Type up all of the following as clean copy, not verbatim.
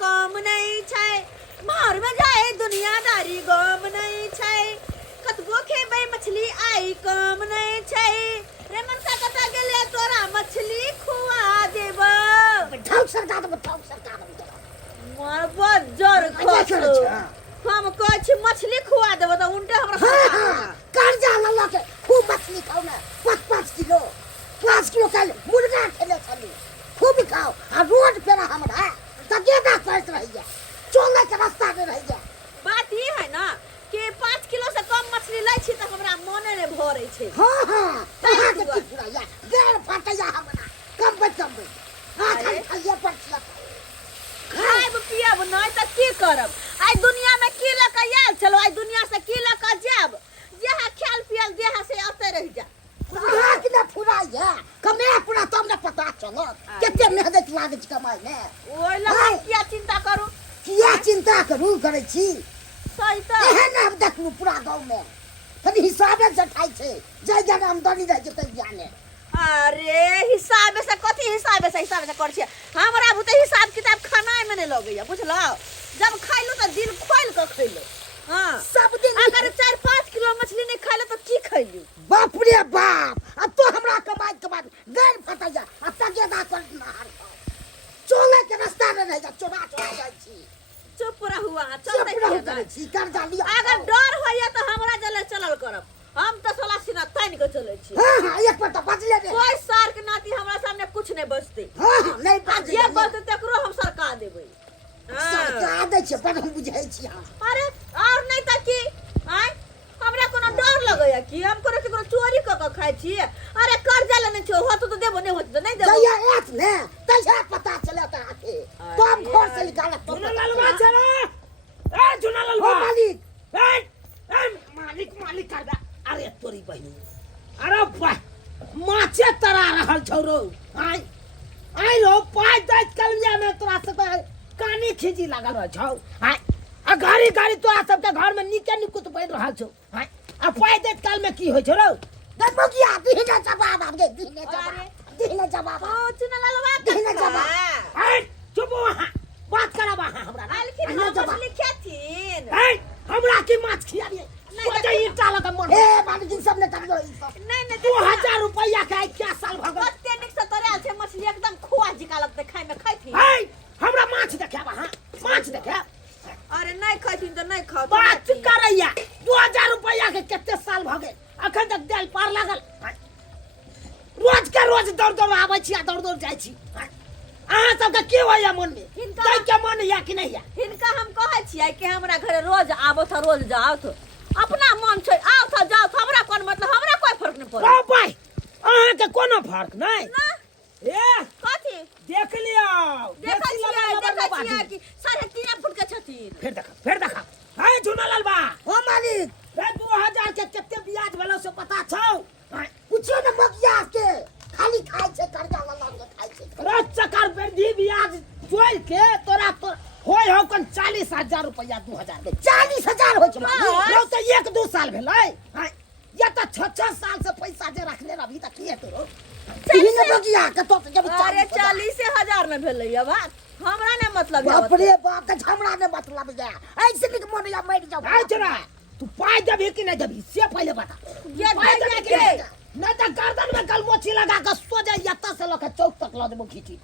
काम नहीं छै मार में जाए दुनियादारी गम नहीं छै कतबो खेबै मछली आई काम नहीं छै रे मनसा कता गेले तोरा मछली खुआ देबो ठाउक सरकार मार बजर खसो हम कहै छी मछली खुआ देबो त उल्टे हमरा कर्जा लल्ला के खूब मछली खाओ ना 5 किलो 5 किलो कल मुर्गा खेले चली खूब खाओ आ रोड पे हमरा तगेदा करत रहिए चले के रास्ता में रहिए बात ई है ना कि 5 किलो से कम मछली लै छी त हमरा मोने ने भरै छै हां कहां के की पूरा या देर फटैया हमरा कम हां खाइए पड़छला खाइब पियब नहीं त की करब आई दुनिया में की लक आयल चलो आई दुनिया से की लक जाब जेहा ख्याल पियल जेहा से अते रह जा कहां के ना फुराइए कमे पूरा तब ना पता चलो केते मेहनत लागे छ कमाई में ओइ लगा किया चिंता करू किया चिंता करू करे छी सही त एहन अब देखलू पूरा गांव में कभी हिसाबे से खाई छे जय जन आमदनी रह जते जाने अरे हिसाब से कथी हिसाब से कर छी हमरा बुते हिसाब किताब खाना में नहीं लगैया बुझलो जब खाइलो त दिल खोल के खइलो हां सब दिन अगर 4-5 किलो मछली नहीं खाइलो तो की खइलू बाप रे बाप अब तो हमरा कमाई के बाद गैर फटैया अब तगेदा कर नहार चले के रास्ता में रह जा चोरा जाई छी चुप रहुआ चलते छी कर्जा लिया अगर डर होइए तो हमरा जले चलल करब हम तो 16 सिना तान के चले छी हां एक पर तो बचले रे कोई सार के नाती हमरा सामने कुछ नहीं बचते हां नहीं बचले जे बचते तकरो हम सरकार देबै सरकार दे छै पर हम बुझै छी हां अरे और नहीं त की आय हमरा कोनो डर लगैया कि हम कोनो चोरी क के खाइ छी अरे कर्जा लेने छी होत तो देबो नहीं होत तो नहीं देबो जया एत ने तैया पता चले त आके तो हम घर से निकाल तो ललवा चला ए जुना ललवा मालिक ए मालिक कर दे अरे तोरी बहिनी अरे वाह माछे तरा रहल छौरो आई लो पाय दैत कलमिया में तोरा सब कानी खींची लागल रह छौ आ गाड़ी तोरा सब के घर में नीके निकुत बैठ रहल छौ आ पाय दैत काल में की होय छौ रो गबगिया दीने जवाब आगे दीने जवाब ओ चुना ललवा दीने जवाब ए चुप वहां बात करबा हमरा लेकिन हम मछली खाथिन ए हमरा की माछ खियाबे सोचे ईटा लगा मन ए मालिक सब ने कर दो नहीं 2000 रुपया के क्या साल भगल कते निक से तोरे छे मछली एकदम खोआ जिका लगते खाय में खाइथिन ए हमरा माछ देखाबा हां माछ देखा अरे नहीं खाइथिन तो नहीं खाओ बात करैया 2000 रुपया के केते साल भगे अखन तक देल पार लागल रोज के रोज दौड़ आबै छी दौड़ जाय छी अहाँ सब के की होया मन में तै के मन या कि नहीं या हिनका हम कहै छियै कि हमरा घरे रोज आबो त रोज जाओ तो अपना मन छै आओ त जाओ हमरा कोन मतलब हमरा कोई फर्क नहीं पड़े ओ भाई अहाँ के कोनो फर्क नहीं ना ए कथी देख लियो देखै छियै कि 3.5 फुट के छथिन फिर देखा है जुना लालबा ओ मालिक रे 2000 के केते ब्याज भेलो से पता छौ कुछो न मगिया के खाली खाइ छै कर्जा लल्ला के खाइ छै रे चकर वृद्धि ब्याज जोड़ के तोरा तो होय हो कन 40000 रुपया 2000 के 40000 हो छै रो तो 1-2 साल भेलै या तो 6 साल से पैसा जे रखले रही त की हेतौ दीने मगिया के तो जब अरे 40,000 में भेलै बात हमरा ने मतलब बाप रे बाप के हमरा ने मतलब या ऐसे निक मन या मर जाओ भाई चला तू पाई देबी कि नहीं देबी से पहले बता ये पाई दे देबी के कि नहीं तो गर्दन में कलमोची लगा के सोजा यत्ता से लके चौक तक ला देबो खींची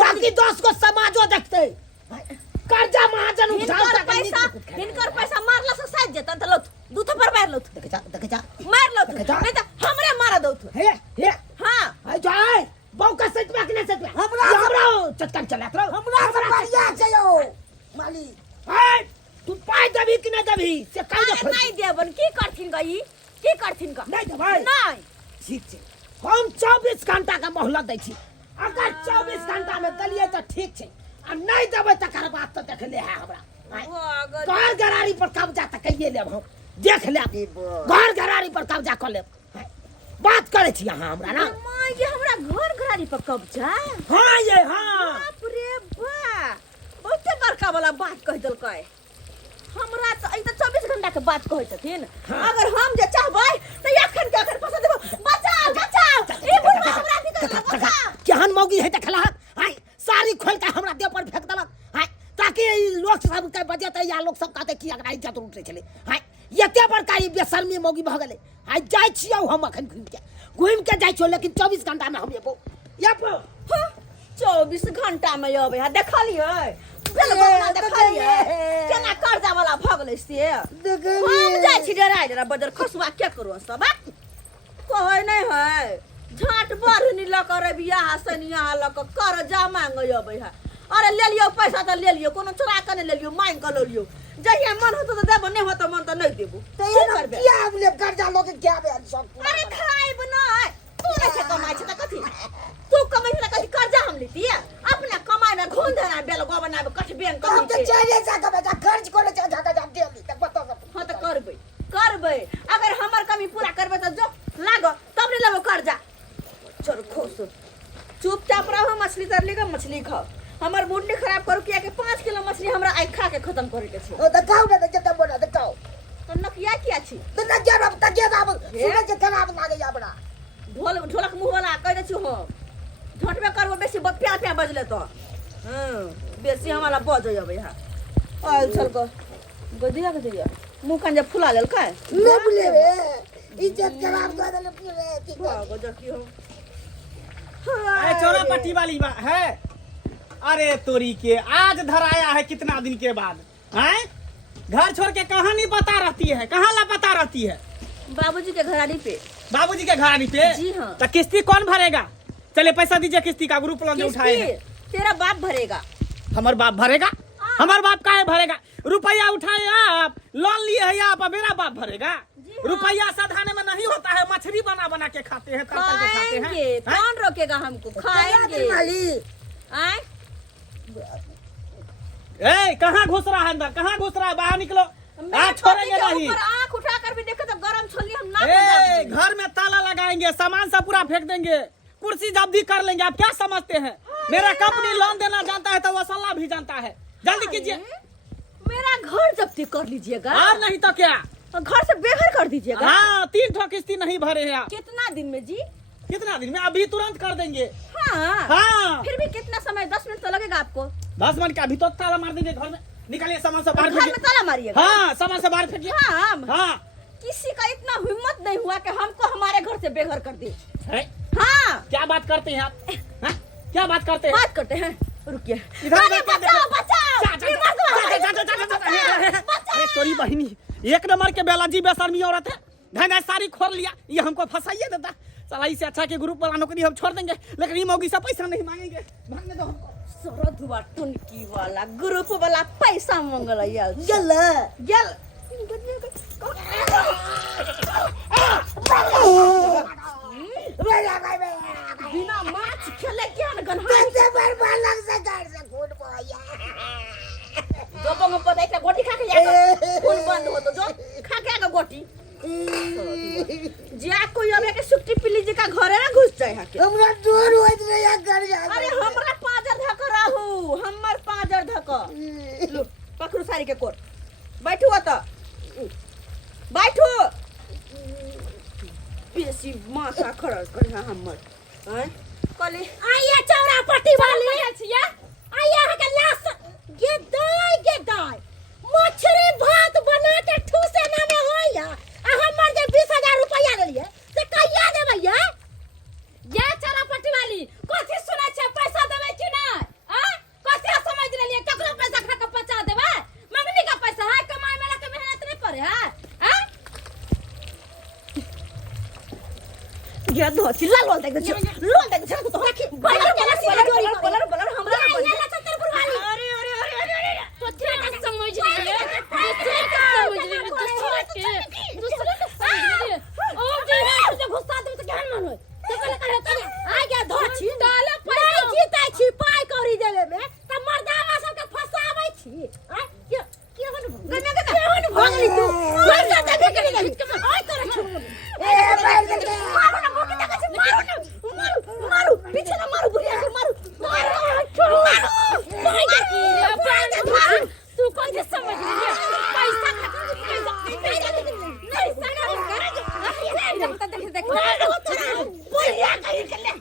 बाकी 10 को समाजो देखते कर्जा महाजन उठाता हिनकर पैसा मारला से साइज जेतन त लौथ दू थप्पड़ मार लौथ देख जा मार लौथ नहीं त हमरे मार दौथ हे हां आ जाय बहु का सच में कि नहीं सच में हमरा चटकन चलात रहो हमरा से बढ़िया छै यो मालिक ए तू पाई देबी कि नहीं देबी से कह दे नहीं देबन की करथिन गई की करथिन का नहीं देबै नहीं ठीक छै हम 24 घंटा का मोहलत दै छी अगर 24 घंटा में दलिए तो ठीक छै आ नहीं देबै तकर बाद तो देख ले है हमरा घर घरारी पर कब्जा त कइए लेब हम देख ले घर घरारी पर कब्जा कर लेब बात करे छी अहाँ हमरा ना मां ये हमरा घर घरारी पर कब्जा हां ये हां बाप रे बा बहुते बड़का वाला बात कह देलकै हमरा त ई त 24 घंटा के बात कहै छथिन अगर हम जे चाहबै त एखन के एखन पैसा देबो बचाओ ई बुढ़वा हमरा की कर बचाओ केहन मौगी है देखला हाय सारी खोल के हमरा देह पर फेंक देलक हाय 6 बजे तक या लोग सब कहते कि अगर इज्जत उठे चले हां एते बड़का ई बेशर्मी मौगी भ गेले हां जाय छियौ हम अखन घुम के जाय छियौ लेकिन 24 घंटा में हम एबो 24 घंटा में अबे हा देखलियै बेलगोना देखलियै केना कर्जा वाला भ गेलै से हम जाय छी डराय बदर खसुआ के करू सब कहै नै है झाट बढ़नी ल कर बियाह सनिया ल कर्जा मांगै अबै है अरे ले लियो पैसा त ले लियो कोनो चोरा के नै ले लियो मांग के ले लियो जहिया मन होतो त देबो नै होतो मन त नै देबो तो ये ना किया हमने कर्जा लोग क्या बे सब अरे खाइब नै तू नै छ कमाइ छ त कथि तू कमाइ छ त कथि कर्जा हम लेती अपना कमाइ न घुन देना बेल गो बनाबे कठ बेन कर हम तो चाहिए जा बेटा खर्च करे जा जा जा दे दी तक बता हां त करबै अगर हमर कमी पूरा करबै त जो लाग तब नै लेबो कर्जा चल खोस चुपचाप रहो मछली तर लेगा मछली खाओ हमर मूड नहीं खराब करू किया के 5 किलो मछली हमरा आई खा के खत्म करे के छै ओ दिखाओ ना जता बोला दिखाओ तो नकिया किया छी तो ना क्या अब तक अब सुने से खराब लागे या बड़ा ढोलक मुंह वाला कह दे छी हो झटबे करबो बेसी प्या प्या बजले तो हां बेसी हमरा बजै अबै हा आल चल को गदिया मुंह कंजे फुला लेल का ले बोले रे इज्जत खराब कर दे पूरे ठीक है गो देखियो अरे चोरा पट्टी वाली है अरे तोरी के आज धराया है कितना दिन के बाद हैं घर छोड़ के कहां नहीं पता रहती है कहां लापता रहती है बाबूजी के घराड़ी पे बाबूजी के घरानी पे जी हाँ। तो किस्ती कौन भरेगा चले पैसा दीजिए किस्ती का ग्रुप लोन जो उठाए हैं तेरा बाप भरेगा हमार बाप भरेगा हमार बाप काहे भरेगा रुपया उठाए आप लोन लिए है आप मेरा बाप भरेगा रुपया साधाने में नहीं होता है मछली बना बना के खाते हैं तल के खाते हैं खाएंगे कौन रोकेगा हमको खाएंगे माली आए ए कहाँ घुस रहा है अंदर कहाँ घुस रहा है बाहर निकलो आज छोड़ेंगे नहीं आँख उठा कर भी देखे तो गरम छोली हम ना ए घर में ताला लगाएंगे सामान सब पूरा फेंक देंगे कुर्सी जब्ती कर लेंगे आप क्या समझते हैं मेरा कंपनी लोन देना जानता है तो वसूलना भी जानता है जल्दी कीजिए मेरा घर जब्ती कर लीजिएगा और नहीं तो क्या घर से बेघर कर दीजिएगा हाँ 3 ठो किस्ती नहीं भरे हैं आप कितना दिन में जी कितना दिन में अभी तुरंत कर देंगे हाँ हाँ फिर भी कितना समय 10 मिनट तो लगेगा आपको 10 मिनट का अभी तो ताला मार देंगे घर में निकालिए सामान से बाहर घर में फेंकिए ताला मारिएगा हाँ सामान से बाहर फेंकिए हाँ हाँ किसी का इतना हिम्मत नहीं हुआ कि हमको हमारे घर से बेघर कर दे है? हाँ क्या बात करते हैं आप हाँ? क्या बात करते हैं बात करते हैं रुकिए इधर अरे देखिए, बचाओ देखिए। बचाओ अरे तोरी बहिनी 1 नंबर के बेलाजी बेशर्मी औरत है धन सारी खोल लिया ये हमको फंसाइए देता साला इससे अच्छा के ग्रुप वाला नौकरी हम छोड़ देंगे लेकिन ये मौगी से पैसा नहीं मांगेंगे भागने दो हमको सरधुआ टुनकी वाला ग्रुप वाला पैसा मांगल यार चल गेल बिना माछ खेले क्या न गन्हा कैसे बर्बाद लग से घर से फूट पाया जो पंग पर एक गोटी खा के जाएगा खून बंद हो तो जो खा के आएगा गोटी जा कोई अब एक सुट्टी पिल्ली जी का घर है ना घुस जाए हां के हमरा दूर होत रे या घर जा अरे हमरा पाजर धक रहू हमर पाजर धक लो पकड़ू साड़ी के कोट बैठू त बैठू बेसी माथा खरल कर हमर हैं कले आइया चौरा पट्टी वाली छिया आइया के लाश गे दाई मछली भात बना के ठूसे ना में होया आ हमर जे 20000 रुपया ले लिए से कहिया देबै ये चौरा पट्टी वाली कथि सुनै छै पैसा देबै कि नै आ कथि समझ लेलिए ककरो पैसा खा के पचा देबै मंगनी का पैसा है कमाई में लगे मेहनत नहीं करे है हैं ये दो चिल्ला लोल देख तो राखी बलर हमरा ये ला छतरपुर वाली अरे अरे अरे अरे तो क्या समझ रही है दूसरे को समझ रही है ओ जे है तुझे गुस्सा दे तो केहन मन होय से पहले कहे तने आ गया धोची डाले पैसा जीतै छी पाई कौड़ी देले में त मर्दावा सब के फसाबै छी आ के होन भगली तू पैसा दे के नहीं आय करे छी ए पैसा मारो ना गोटी तक छी मारो पीछे ना मारो बुढ़िया को मारो तू कौन से समझ रही है पैसा पैसा नहीं सगा देख बुढ़िया कहीं के ले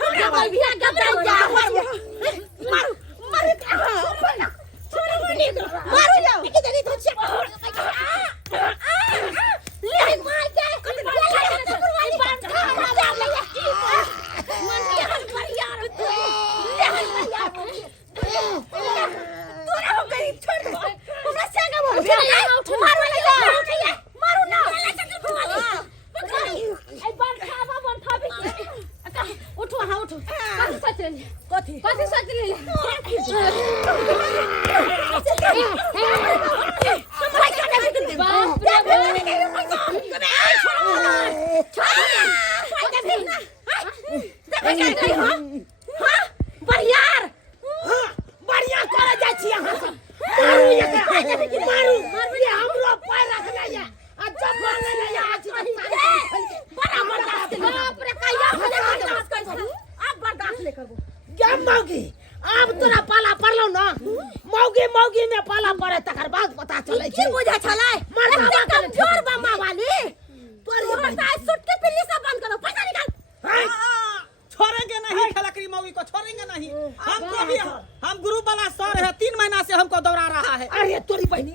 हमरा बुढ़िया गदा जा मारो छोड़ मनी ले ले कथी कथी सोच ले ले बाप रे बरियार हाँ, बढ़िया करे जाइ छी अहाँ सब मारू ये मारू ये हमरो पैर रखले ये आ जब मारले ले आ छी बराबर बाप रे कहिया बर्दाश्त कर अब बर्दाश्त नहीं करबो क्या मौगी अब तोरा पाला पड़लो ना मौगी मौगी में पाला पड़े तकर बाद पता चले की बुझा छलै मरना एकदम जोर बम्मा वाली तोरी बर्दाश्त सुट के पिल्ली से बंद करो पैसा निकाल छोड़ेंगे नहीं खलकरी मौगी को छोड़ेंगे नहीं हमको भी हम ग्रुप वाला सर है 3 महीना से हमको दौड़ा रहा है अरे तोरी बहनी